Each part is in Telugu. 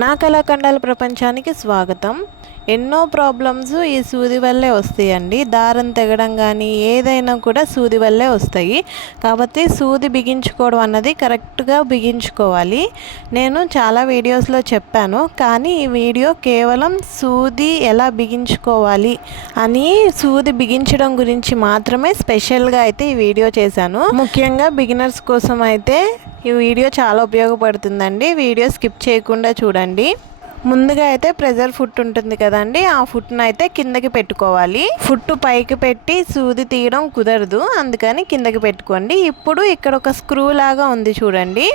నా కళాఖండాల ప్రపంచానికి స్వాగతం. ఎన్నో ప్రాబ్లమ్స్ ఈ సూది వల్లే వస్తాయండి. దారం తెగడం కానీ ఏదైనా కూడా సూది వల్లే వస్తాయి. కాబట్టి సూది బిగించుకోవడం అన్నది కరెక్ట్గా బిగించుకోవాలి. నేను చాలా వీడియోస్లో చెప్పాను, కానీ ఈ వీడియో కేవలం సూది ఎలా బిగించుకోవాలి అని సూది బిగించడం గురించి మాత్రమే స్పెషల్గా అయితే ఈ వీడియో చేశాను. ముఖ్యంగా బిగినర్స్ కోసం అయితే ఈ వీడియో చాలా ఉపయోగపడుతుందండి. వీడియో స్కిప్ చేయకుండా చూడండి. ముందుగా అయితే ప్రెజర్ ఫుట్ ఉంటుంది కదండి, ఆ ఫుట్ను అయితే కిందకి పెట్టుకోవాలి. ఫుట్ పైకి పెట్టి సూది తీయడం కుదరదు, అందుకని కిందకి పెట్టుకోండి. ఇప్పుడు ఇక్కడ ఒక స్క్రూ లాగా ఉంది చూడండి,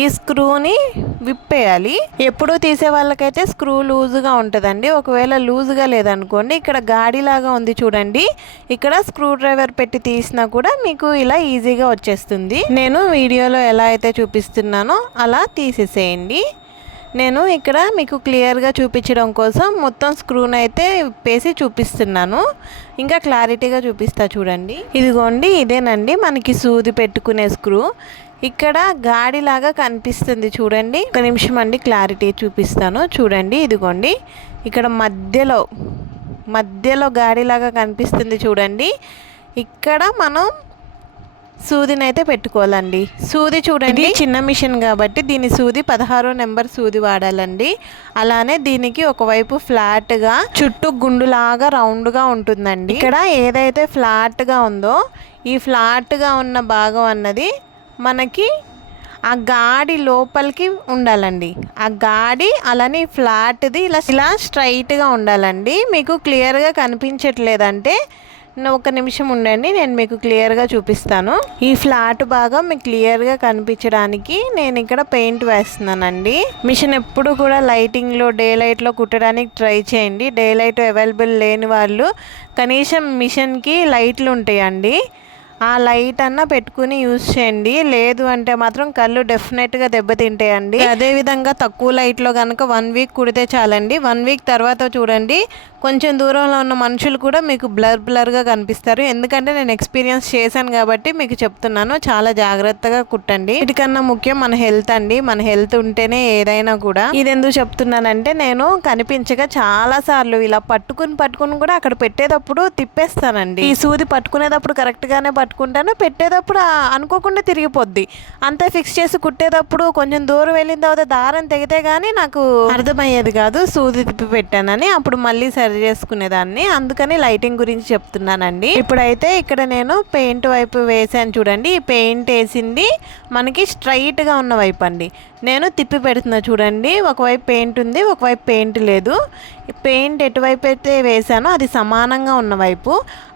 ఈ స్క్రూని విప్పేయాలి. ఎప్పుడూ తీసే వాళ్ళకైతే స్క్రూ లూజుగా ఉంటుందండి. ఒకవేళ లూజుగా లేదనుకోండి, ఇక్కడ గాడిలాగా ఉంది చూడండి, ఇక్కడ స్క్రూ డ్రైవర్ పెట్టి తీసినా కూడా మీకు ఇలా ఈజీగా వచ్చేస్తుంది. నేను వీడియోలో ఎలా అయితే చూపిస్తున్నానో అలా తీసేసేయండి. నేను ఇక్కడ మీకు క్లియర్గా చూపించడం కోసం మొత్తం స్క్రూని అయితే విప్పేసి చూపిస్తున్నాను. ఇంకా క్లారిటీగా చూపిస్తా చూడండి. ఇదిగోండి, ఇదేనండి మనకి సూది పెట్టుకునే స్క్రూ. ఇక్కడ గాడిలాగా కనిపిస్తుంది చూడండి. ఒక నిమిషం అండి, క్లారిటీ చూపిస్తాను చూడండి. ఇదిగోండి, ఇక్కడ మధ్యలో గాడిలాగా కనిపిస్తుంది చూడండి. ఇక్కడ మనం సూదిని అయితే పెట్టుకోవాలండి. సూది చూడండి, చిన్న మిషన్ కాబట్టి దీని సూది 16వ నెంబర్ సూది వాడాలండి. అలానే దీనికి ఒకవైపు ఫ్లాట్గా చుట్టూ గుండులాగా రౌండ్గా ఉంటుందండి. ఇక్కడ ఏదైతే ఫ్లాట్గా ఉందో ఈ ఫ్లాట్గా ఉన్న భాగం అన్నది మనకి ఆ గాడి లోపలికి ఉండాలండి. ఆ గాడి అలానే ఫ్లాట్ది ఇలా స్ట్రైట్గా ఉండాలండి. మీకు క్లియర్గా కనిపించట్లేదంటే ఒక నిమిషం ఉండండి, నేను మీకు క్లియర్గా చూపిస్తాను. ఈ ఫ్లాట్ భాగం మీకు క్లియర్గా కనిపించడానికి నేను ఇక్కడ పెయింట్ వేస్తున్నానండి. మిషన్ ఎప్పుడు కూడా లైటింగ్లో డే లైట్లో కుట్టడానికి ట్రై చేయండి. డే లైట్ అవైలబుల్ లేని వాళ్ళు కనీసం మిషన్కి లైట్లు ఉంటాయండి, ఆ లైట్ అన్న పెట్టుకుని యూజ్ చేయండి. లేదు అంటే మాత్రం కళ్ళు డెఫినెట్గా దెబ్బతింటాయండి. అదేవిధంగా తక్కువ లైట్లో కనుక 1 వీక్ కుడితే చాలండి. 1 వీక్ తర్వాత చూడండి, కొంచెం దూరంలో ఉన్న మనుషులు కూడా మీకు బ్లర్గా కనిపిస్తారు. ఎందుకంటే నేను ఎక్స్పీరియన్స్ చేశాను కాబట్టి మీకు చెప్తున్నాను. చాలా జాగ్రత్తగా కుట్టండి. వీటికన్నా ముఖ్యం మన హెల్త్ అండి. మన హెల్త్ ఉంటేనే ఏదైనా కూడా. ఇది ఎందుకు చెప్తున్నానంటే, నేను కనిపించగా చాలా సార్లు ఇలా పట్టుకుని కూడా అక్కడ పెట్టేటప్పుడు తిప్పేస్తానండి. ఈ సూది పట్టుకునేటప్పుడు కరెక్ట్గానే పట్టుకుంటాను, పెట్టేటప్పుడు అనుకోకుండా తిరిగిపోద్ది. అంతే ఫిక్స్ చేసి కుట్టేటప్పుడు కొంచెం దూరం వెళ్ళిన తర్వాత దారం తెగితే కానీ నాకు అర్థమయ్యేది కాదు సూది తిప్పి పెట్టానని. అప్పుడు మళ్ళీ సరి చేసుకునేదాన్ని. అందుకని లైటింగ్ గురించి చెప్తున్నానండి. ఇప్పుడైతే ఇక్కడ నేను పెయింట్ వైపు వేసాను చూడండి. ఈ పెయింట్ వేసింది మనకి స్ట్రైట్గా ఉన్న వైపు అండి. నేను తిప్పి పెడుతున్నా చూడండి. ఒకవైపు పెయింట్ ఉంది, ఒకవైపు పెయింట్ లేదు. పెయింట్ ఎటువైపు అయితే వేసానో అది సమానంగా ఉన్న వైపు,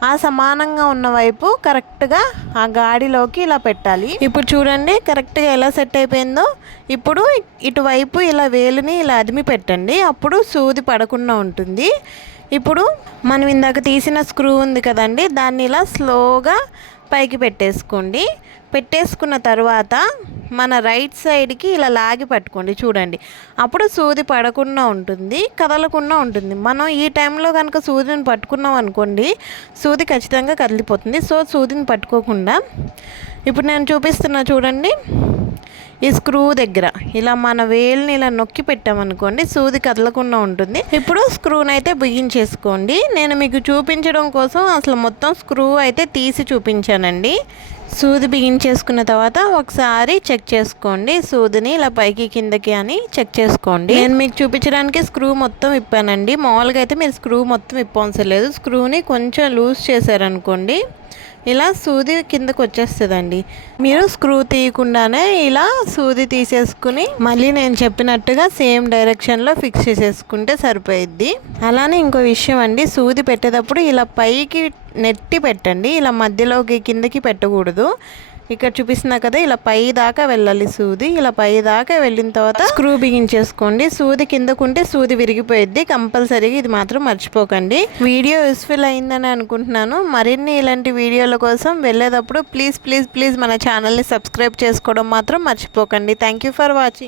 ఆ సమానంగా ఉన్న వైపు కరెక్ట్గా ఆ గాడిలోకి ఇలా పెట్టాలి. ఇప్పుడు చూడండి కరెక్ట్గా ఎలా సెట్ అయిపోయిందో. ఇప్పుడు ఇటువైపు ఇలా వేలుని ఇలా అదిమి పెట్టండి, అప్పుడు సూది పడకుండా ఉంటుంది. ఇప్పుడు మనం ఇందాక తీసిన స్క్రూ ఉంది కదండి, దాన్ని ఇలా స్లోగా పైకి పెట్టేసుకోండి. పెట్టేసుకున్న తర్వాత మన రైట్ సైడ్కి ఇలా లాగి పట్టుకోండి చూడండి. అప్పుడు సూది పడకుండా ఉంటుంది, కదలకుండా ఉంటుంది. మనం ఈ టైంలో కనుక సూదిని పట్టుకున్నాం అనుకోండి, సూది ఖచ్చితంగా కదిలిపోతుంది. సో సూదిని పట్టుకోకుండా ఇప్పుడు నేను చూపిస్తున్నా చూడండి, ఈ స్క్రూ దగ్గర ఇలా మన వేలుని ఇలా నొక్కి పెట్టామనుకోండి, సూది కదలకుండా ఉంటుంది. ఇప్పుడు స్క్రూని అయితే బిగించేసుకోండి. నేను మీకు చూపించడం కోసం అసలు మొత్తం స్క్రూ అయితే తీసి చూపించానండి. సూది బిగించేసుకున్న తర్వాత ఒకసారి చెక్ చేసుకోండి. సూదిని ఇలా పైకి కిందకి అని చెక్ చేసుకోండి. నేను మీకు చూపించడానికి స్క్రూ మొత్తం ఇప్పానండి. మామూలుగా అయితే మీరు స్క్రూ మొత్తం ఇప్పవసరం లేదు. స్క్రూని కొంచెం లూజ్ చేశారనుకోండి, ఇలా సూది కిందకు వచ్చేస్తుందండి. మీరు స్క్రూ తీయకుండానే ఇలా సూది తీసేసుకుని మళ్ళీ నేను చెప్పినట్టుగా సేమ్ డైరెక్షన్లో ఫిక్స్ చేసేసుకుంటే సరిపోయిద్ది. అలానే ఇంకో విషయం అండి, సూది పెట్టేటప్పుడు ఇలా పైకి నెట్టి పెట్టండి, ఇలా మధ్యలోకి కిందకి పెట్టకూడదు. ఇక్కడ చూపిస్తున్నా కదా, ఇలా పై దాకా వెళ్ళాలి సూది. ఇలా పై దాకా వెళ్ళిన తర్వాత స్క్రూ బిగించేసుకోండి. సూది కిందకుంటే సూది విరిగిపోయిద్ది కంపల్సరీగా, ఇది మాత్రం మర్చిపోకండి. వీడియో యూస్ఫుల్ అయిందని అనుకుంటున్నాను. మరిన్ని ఇలాంటి వీడియోల కోసం వెళ్ళేటప్పుడు ప్లీజ్ మన ఛానల్ని సబ్స్క్రైబ్ చేసుకోవడం మాత్రం మర్చిపోకండి. Thank you for watching.